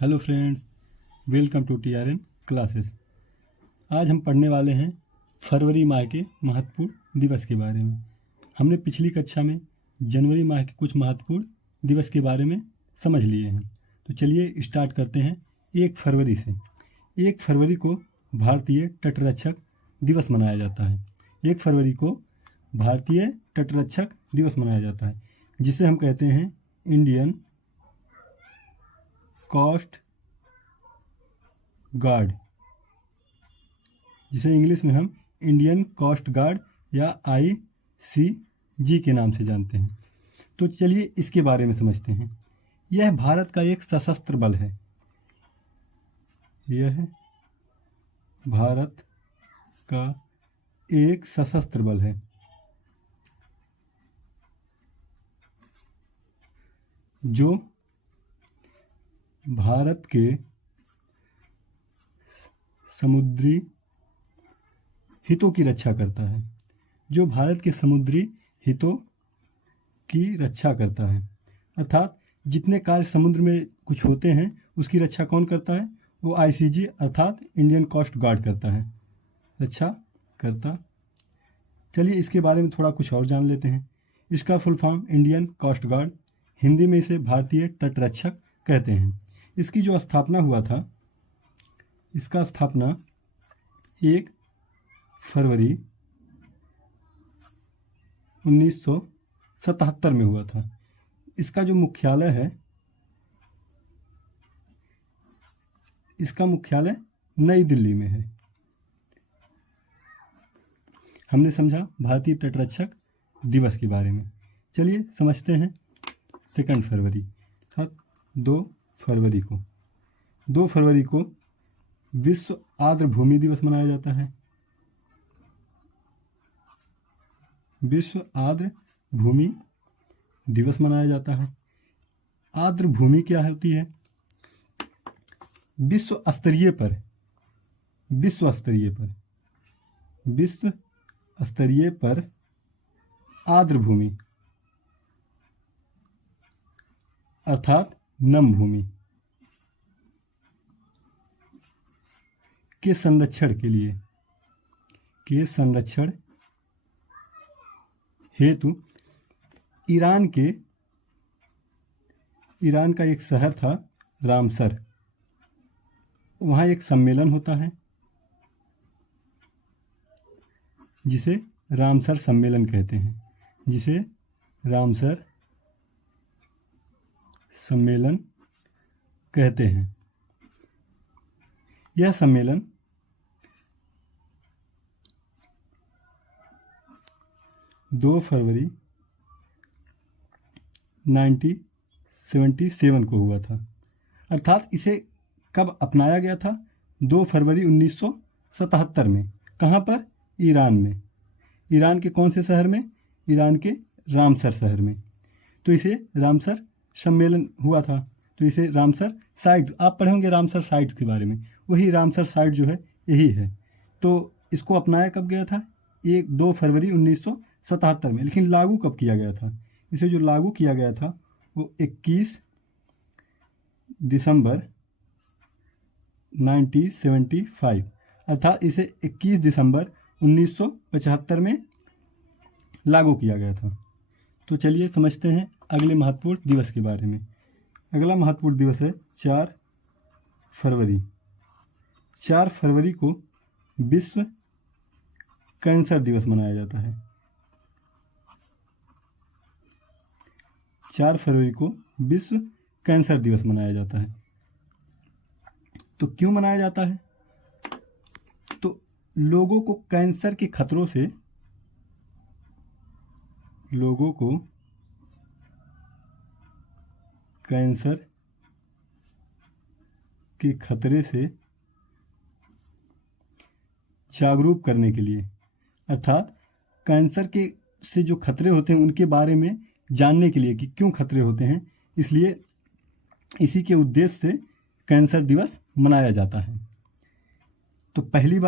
Hello friends, welcome to TRN classes. आज हम पढ़ने वाले हैं फरवरी माह के महत्वपूर्ण दिवस के बारे में। हमने पिछली कक्षा में जनवरी माह के कुछ महत्वपूर्ण दिवस के बारे में समझ लिए हैं। तो चलिए स्टार्ट करते हैं 1 फरवरी से। 1 फरवरी को भारतीय तटरक्षक दिवस मनाया जाता है। 1 फरवरी को भारतीय तटरक्षक दिवस मनाया जाता है, जिसे हम कहते हैं इंडियन कोस्ट गार्ड, जिसे इंग्लिश में हम इंडियन कोस्ट गार्ड या ICG के नाम से जानते हैं। तो चलिए इसके बारे में समझते हैं। यह भारत का एक सशस्त्र बल है। यह भारत का एक सशस्त्र बल है जो भारत के समुद्री हितों की रक्षा करता है। जो भारत के समुद्री हितों की रक्षा करता है, अर्थात जितने कार्य समुद्र में कुछ होते हैं उसकी रक्षा कौन करता है? वो ICG अर्थात इंडियन कोस्ट गार्ड करता है, रक्षा करता। चलिए इसके बारे में थोड़ा कुछ और जान लेते हैं। इसका full form Indian coast guard, Hindi में इसे भारतीय तटरक्षक कहते हैं। इसकी जो स्थापना हुआ था, इसका स्थापना 1 फरवरी 1977 में हुआ था। इसका जो मुख्यालय है, इसका मुख्यालय नई दिल्ली में है। हमने समझा भारतीय तटरक्षक दिवस के बारे में। चलिए समझते हैं 2 फरवरी। 2 फरवरी को 2 फरवरी को विश्व आर्द्र भूमि दिवस मनाया जाता है। विश्व आर्द्र भूमि दिवस मनाया जाता है। आर्द्र भूमि क्या होती है? विश्व स्तरीय पर आर्द्र भूमि अर्थात नम भूमि के संरक्षण हेतु ईरान का एक शहर था रामसर। वहाँ एक सम्मेलन होता है जिसे रामसर सम्मेलन कहते हैं, जिसे रामसर सम्मेलन कहते हैं। यह सम्मेलन 2 फरवरी 1977 को हुआ था। अर्थात इसे कब अपनाया गया था? 2 फरवरी 1977 में। कहाँ पर? ईरान में। ईरान के कौन से शहर में? ईरान के रामसर शहर में। तो इसे रामसर सम्मेलन हुआ था, तो इसे रामसर साइट, आप पढ़े होंगे रामसर साइट्स के बारे में, वही रामसर साइट जो है यही है। तो इसको अपनाया कब गया था? 2 फरवरी 1977 में। लेकिन लागू कब किया गया था? इसे जो लागू किया गया था वो 21 दिसंबर 1975, अर्थात इसे 21 दिसंबर 1975 में लागू किया गया था। तो चलिए समझते हैं अगले महत्वपूर्ण दिवस के बारे में। अगला महत्वपूर्ण दिवस है 4 फरवरी। 4 फरवरी को विश्व कैंसर दिवस मनाया जाता है। 4 फरवरी को विश्व कैंसर दिवस मनाया जाता है। तो क्यों मनाया जाता है? तो लोगों को कैंसर के खतरों से, लोगों को कैंसर के खतरे से जागरूक करने के लिए, अर्थात कैंसर के से जो खतरे होते हैं उनके बारे में जानने के लिए कि क्यों खतरे होते हैं, इसलिए इसी के उद्देश्य से कैंसर दिवस मनाया जाता है। तो पहली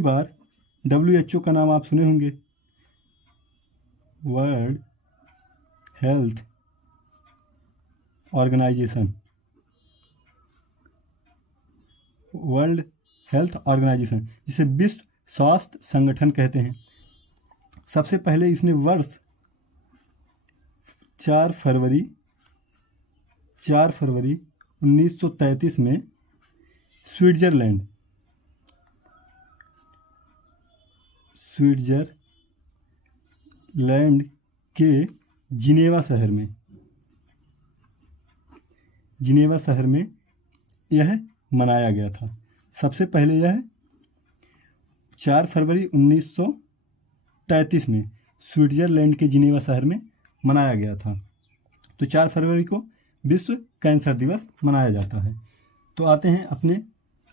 बार WHO का नाम आप सुने होंगे, world health organisation, world health organisation, जिसे विश्व स्वास्थ्य संगठन कहते हैं, सबसे पहले इसने वर्ष 4 फरवरी 1933 में स्विट्जरलैंड के जिनेवा शहर में यह मनाया गया था। सबसे पहले यह 4 फरवरी 1933 में स्विट्जरलैंड के जिनेवा शहर में मनाया गया था। तो 4 फरवरी को विश्व कैंसर दिवस मनाया जाता है। तो आते हैं अपने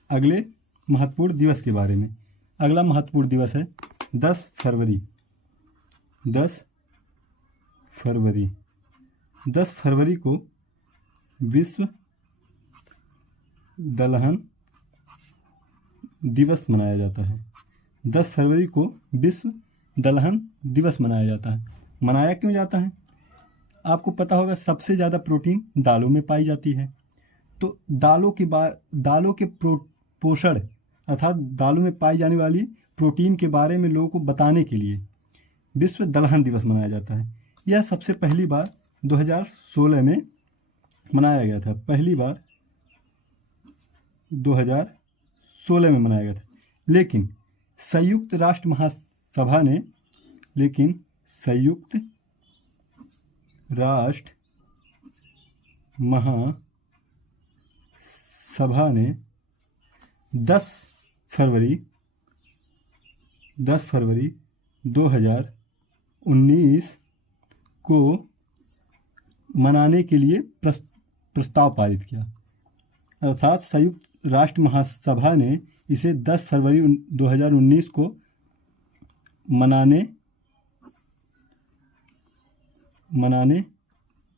अगले महत्वपूर्ण दिवस के बारे में। अगला महत्वपूर्ण दिवस है 10 फरवरी। 10 फरवरी को विश्व दलहन दिवस मनाया जाता है। 10 फरवरी को विश्व दलहन दिवस मनाया जाता है। मनाया क्यों जाता है? आपको पता होगा सबसे ज़्यादा प्रोटीन दालों में पाई जाती है। तो दालों के पोषण अर्थात दालों में पाई जाने वाली प्रोटीन के बारे में लोगों को बताने के लिए विश्व दलहन दिवस मनाया जाता है। यह सबसे पहली बार 2016 में मनाया गया था। पहली बार 2016 में मनाया गया था। लेकिन संयुक्त राष्ट्र महासभा ने 10 फरवरी 2019 को मनाने के लिए प्रस्ताव पारित किया। अर्थात संयुक्त राष्ट्र महासभा ने इसे 10 फरवरी 2019 को मनाने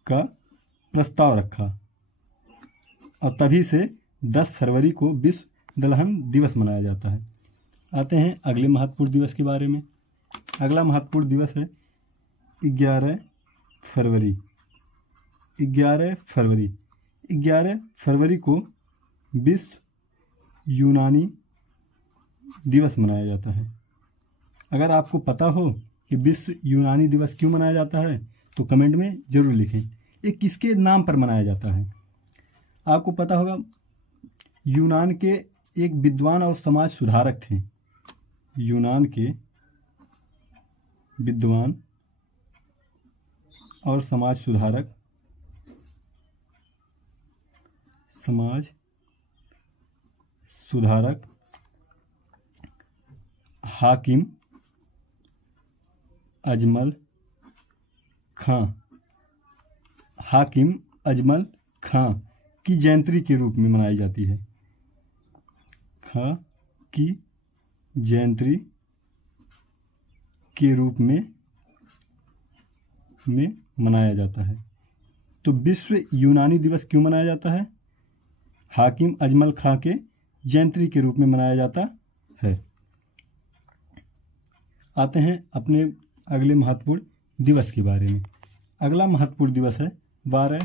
का प्रस्ताव रखा और तभी से 10 फरवरी को विश्व दलहन दिवस मनाया जाता है। आते हैं अगले महत्वपूर्ण दिवस के बारे में। अगला महत्वपूर्ण दिवस है 11 फरवरी। 11 फरवरी को विश्व यूनानी दिवस मनाया जाता है। अगर आपको पता हो कि विश्व यूनानी दिवस क्यों मनाया जाता है तो कमेंट में ज़रूर लिखें। ये किसके नाम पर मनाया जाता है? आपको पता होगा यूनान के एक विद्वान और समाज सुधारक थे। यूनान के विद्वान और समाज सुधारक हाकिम अजमल खां की जयंती के रूप में मनाई जाती है। खां की जयंती के रूप में मनाया जाता है। तो विश्व यूनानी दिवस क्यों मनाया जाता है? हाकिम अजमल खां के जयंती के रूप में मनाया जाता है। आते हैं अपने अगले महत्वपूर्ण दिवस के बारे में। अगला महत्वपूर्ण दिवस है 12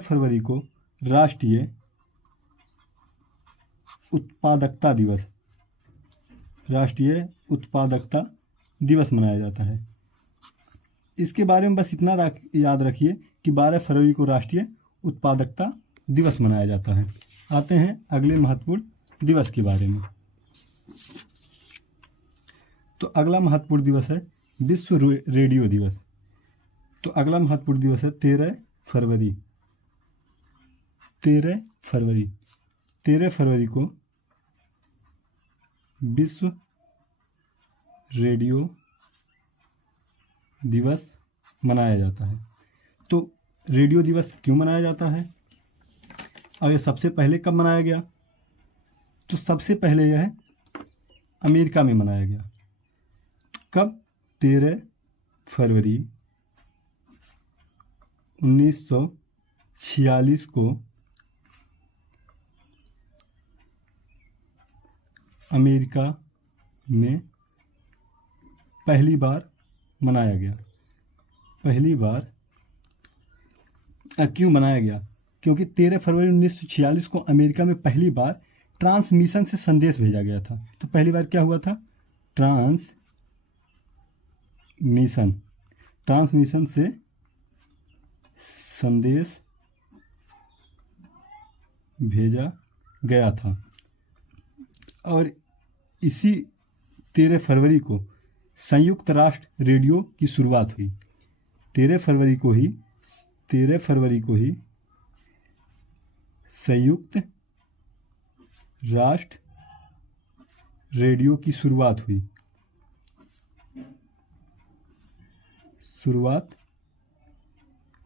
फरवरी को राष्ट्रीय उत्पादकता दिवस मनाया जाता है। इसके बारे में बस इतना याद रखिए कि 12 फरवरी को राष्ट्रीय उत्पादकता दिवस मनाया जाता है। आते हैं अगले महत्वपूर्ण दिवस के बारे में। तो अगला महत्वपूर्ण दिवस है विश्व रेडियो दिवस। तो अगला महत्वपूर्ण दिवस है 13 फरवरी को विश्व रेडियो दिवस मनाया जाता है। तो रेडियो दिवस क्यों मनाया जाता है और ये सबसे पहले कब मनाया गया? तो सबसे पहले यह अमेरिका में मनाया गया। कब? 13 फरवरी 1946 को अमेरिका में पहली बार मनाया गया? पहली बार क्यों मनाया गया? क्योंकि 13 फरवरी 1946 को अमेरिका में पहली बार ट्रांसमिशन से संदेश भेजा गया था। तो पहली बार क्या हुआ था? ट्रांसमिशन से संदेश भेजा गया था। और इसी 13 फरवरी को संयुक्त राष्ट्र रेडियो की शुरुआत हुई। 13 फरवरी को ही संयुक्त राष्ट्र रेडियो की शुरुआत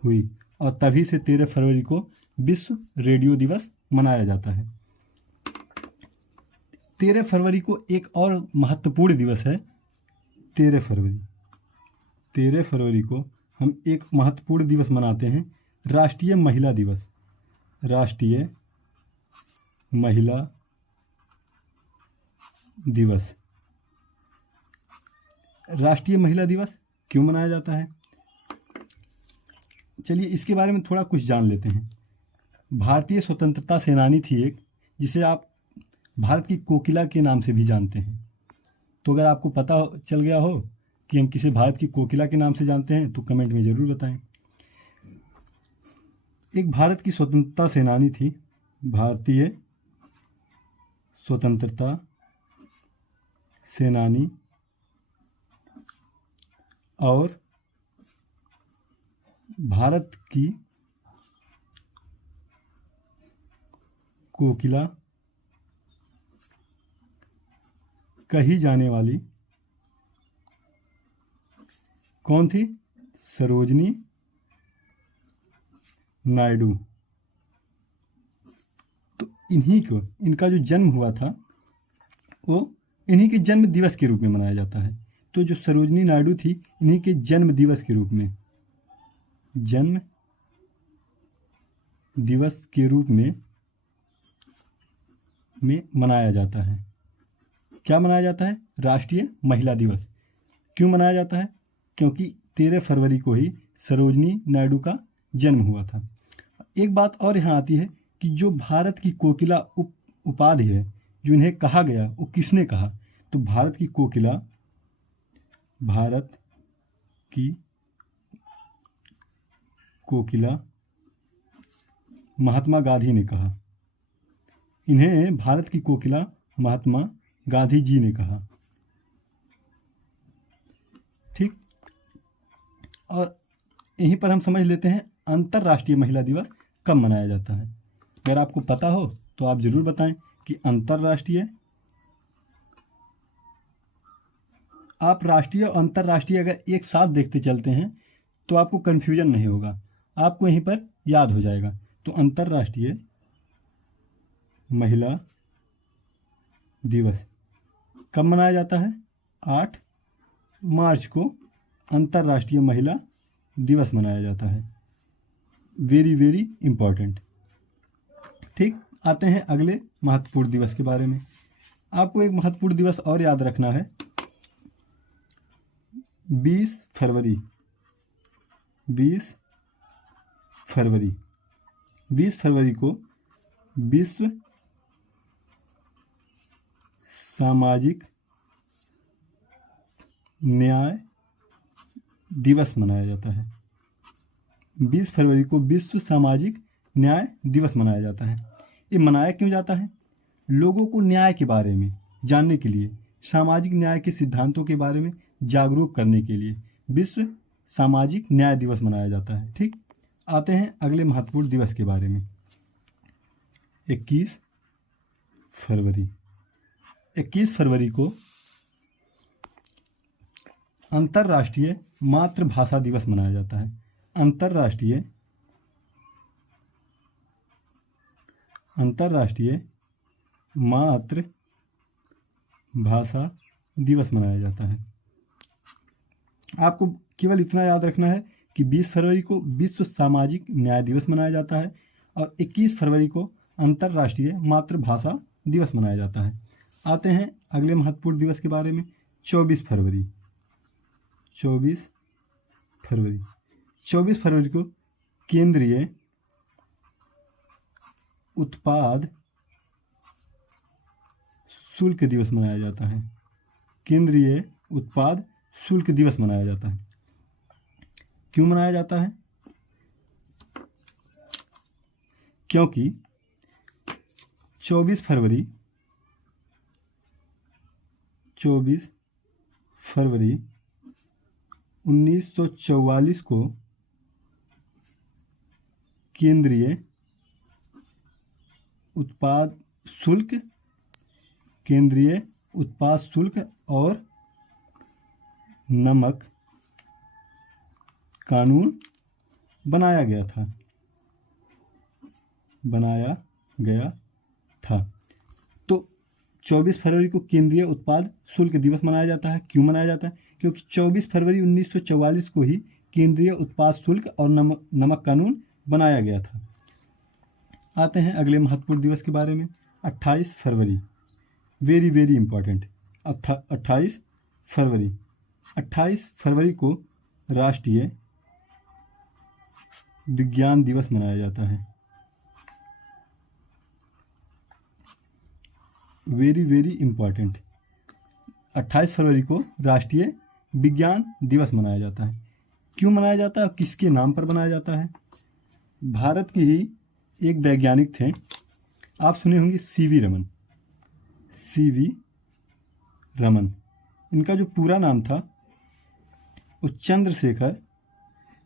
हुई और तभी से 13 फरवरी को विश्व रेडियो दिवस मनाया जाता है। 13 फरवरी को एक और महत्वपूर्ण दिवस है। 13 फरवरी को हम एक महत्वपूर्ण दिवस मनाते हैं, राष्ट्रीय महिला दिवस। राष्ट्रीय महिला दिवस क्यों मनाया जाता है? चलिए इसके बारे में थोड़ा कुछ जान लेते हैं। भारतीय स्वतंत्रता सेनानी थी एक, जिसे आप भारत की कोकिला के नाम से भी जानते हैं। तो अगर आपको पता चल गया हो कि हम किसे भारत की कोकिला के नाम से जानते हैं तो कमेंट में ज़रूर बताएं। एक भारत की स्वतंत्रता सेनानी थी, भारतीय स्वतंत्रता सेनानी और भारत की कोकिला कही जाने वाली कौन थी? सरोजनी नायडू। तो इनका जो जन्म हुआ था वो इन्हीं के जन्म दिवस के रूप में मनाया जाता है। तो जो सरोजनी नायडू थी, इन्हीं के जन्म दिवस के रूप में मनाया जाता है। क्या मनाया जाता है? राष्ट्रीय महिला दिवस। क्यों मनाया जाता है? क्योंकि 13 फरवरी को ही सरोजनी नायडू का जन्म हुआ था। एक बात और यहाँ आती है कि जो भारत की कोकिला उपाधि है, जो इन्हें कहा गया, वो किसने कहा? तो भारत की कोकिला महात्मा गांधी ने कहा। इन्हें भारत की कोकिला महात्मा गांधी जी ने कहा। ठीक, और यहीं पर हम समझ लेते हैं अंतर्राष्ट्रीय महिला दिवस कब मनाया जाता है। अगर आपको पता हो तो आप जरूर बताएं कि आप राष्ट्रीय और अंतर्राष्ट्रीय अगर एक साथ देखते चलते हैं तो आपको कन्फ्यूजन नहीं होगा, आपको यहीं पर याद हो जाएगा। तो अंतर्राष्ट्रीय महिला दिवस कब मनाया जाता है? 8 मार्च को अंतर्राष्ट्रीय महिला दिवस मनाया जाता है। Very very important. ठीक, आते हैं अगले महत्वपूर्ण दिवस के बारे में। आपको एक महत्वपूर्ण दिवस और याद रखना है, 20 फरवरी। 20 फरवरी को विश्व सामाजिक न्याय दिवस मनाया जाता है। 20 फरवरी को विश्व सामाजिक न्याय दिवस मनाया जाता है। ये मनाया क्यों जाता है? लोगों को न्याय के बारे में जानने के लिए, सामाजिक न्याय के सिद्धांतों के बारे में जागरूक करने के लिए विश्व सामाजिक न्याय दिवस मनाया जाता है। ठीक, आते हैं अगले महत्वपूर्ण दिवस के बारे में। 21 फरवरी को अंतर्राष्ट्रीय मातृभाषा दिवस मनाया जाता है। अंतर्राष्ट्रीय मातृभाषा दिवस मनाया जाता है। आपको केवल इतना याद रखना है कि 20 फरवरी को विश्व सामाजिक न्याय दिवस मनाया जाता है और 21 फरवरी को अंतर्राष्ट्रीय मातृभाषा दिवस मनाया जाता है। आते हैं अगले महत्वपूर्ण दिवस के बारे में, 24 फरवरी। 24 फरवरी 24 फरवरी को केंद्रीय उत्पाद शुल्क दिवस मनाया जाता है। केंद्रीय उत्पाद शुल्क दिवस मनाया जाता है। क्यों मनाया जाता है? क्योंकि 24 फरवरी 1944 को केंद्रीय उत्पाद शुल्क और नमक कानून बनाया गया था। तो 24 फरवरी को केंद्रीय उत्पाद शुल्क दिवस मनाया जाता है। क्यों मनाया जाता है? क्योंकि 24 फरवरी 1944 को ही केंद्रीय उत्पाद शुल्क और नमक कानून बनाया गया था। आते हैं अगले महत्वपूर्ण दिवस के बारे में। 28 फरवरी, वेरी वेरी इंपॉर्टेंट। 28 फरवरी को राष्ट्रीय विज्ञान दिवस मनाया जाता है। Very very important. 28 फरवरी को राष्ट्रीय विज्ञान दिवस मनाया जाता है। क्यों मनाया जाता है? किसके नाम पर मनाया जाता है? भारत के ही एक वैज्ञानिक थे, आप सुने होंगे, सीवी रमन। इनका जो पूरा नाम था वो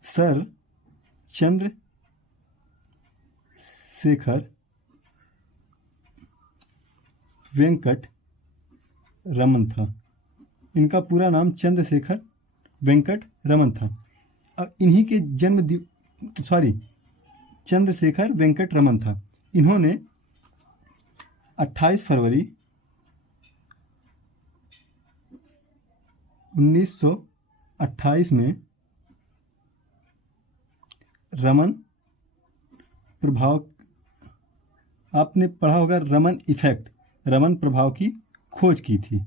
सर चंद्रशेखर वेंकट रमन था। इनका पूरा नाम चंद्रशेखर वेंकट रमन था। इन्हीं के चंद्रशेखर वेंकट रमन था। इन्होंने 28 फरवरी 1928 में रमन प्रभाव, आपने पढ़ा होगा रमन इफेक्ट, रमन प्रभाव की खोज की थी।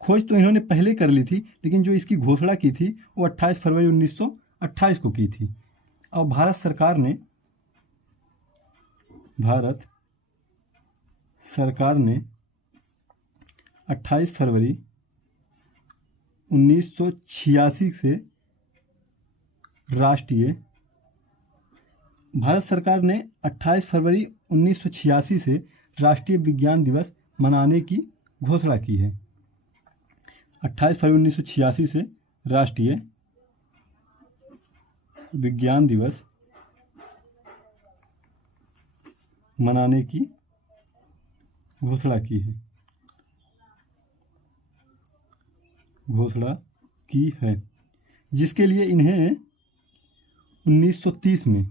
खोज तो इन्होंने पहले कर ली थी, लेकिन जो इसकी घोषणा की थी वो 28 फरवरी 1928 को की थी। और भारत सरकार ने 28 फरवरी 1986 से राष्ट्रीय विज्ञान दिवस मनाने की घोषणा की है। 28 फरवरी 1986 से राष्ट्रीय विज्ञान दिवस मनाने की घोषणा की है, जिसके लिए इन्हें 1930 में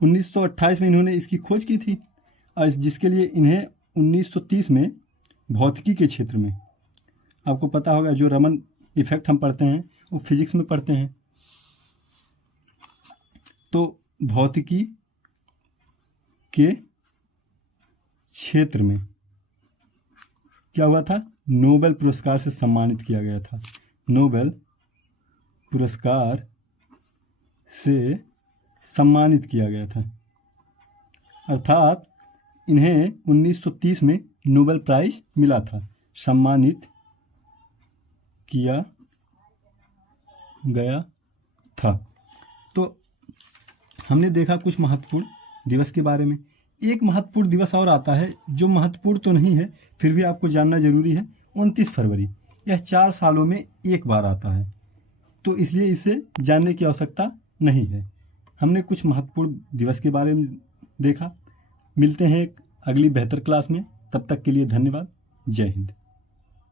1928 में इन्होंने इसकी खोज की थी, और जिसके लिए इन्हें 1930 में भौतिकी के क्षेत्र में, आपको पता होगा जो रमन इफेक्ट हम पढ़ते हैं वो फिजिक्स में पढ़ते हैं, तो भौतिकी के क्षेत्र में क्या हुआ था? नोबेल पुरस्कार से सम्मानित किया गया था। नोबेल पुरस्कार से सम्मानित किया गया था, अर्थात इन्हें 1930 में नोबेल प्राइज मिला था, सम्मानित किया गया था। तो हमने देखा कुछ महत्वपूर्ण दिवस के बारे में। एक महत्वपूर्ण दिवस और आता है जो महत्वपूर्ण तो नहीं है, फिर भी आपको जानना जरूरी है। 29 फरवरी, यह 4 सालों में एक बार आता है, तो इसलिए इसे जानने की आवश्यकता नहीं है। हमने कुछ महत्वपूर्ण दिवस के बारे में देखा। मिलते हैं एक अगली बेहतर क्लास में, तब तक के लिए धन्यवाद। जय हिंद।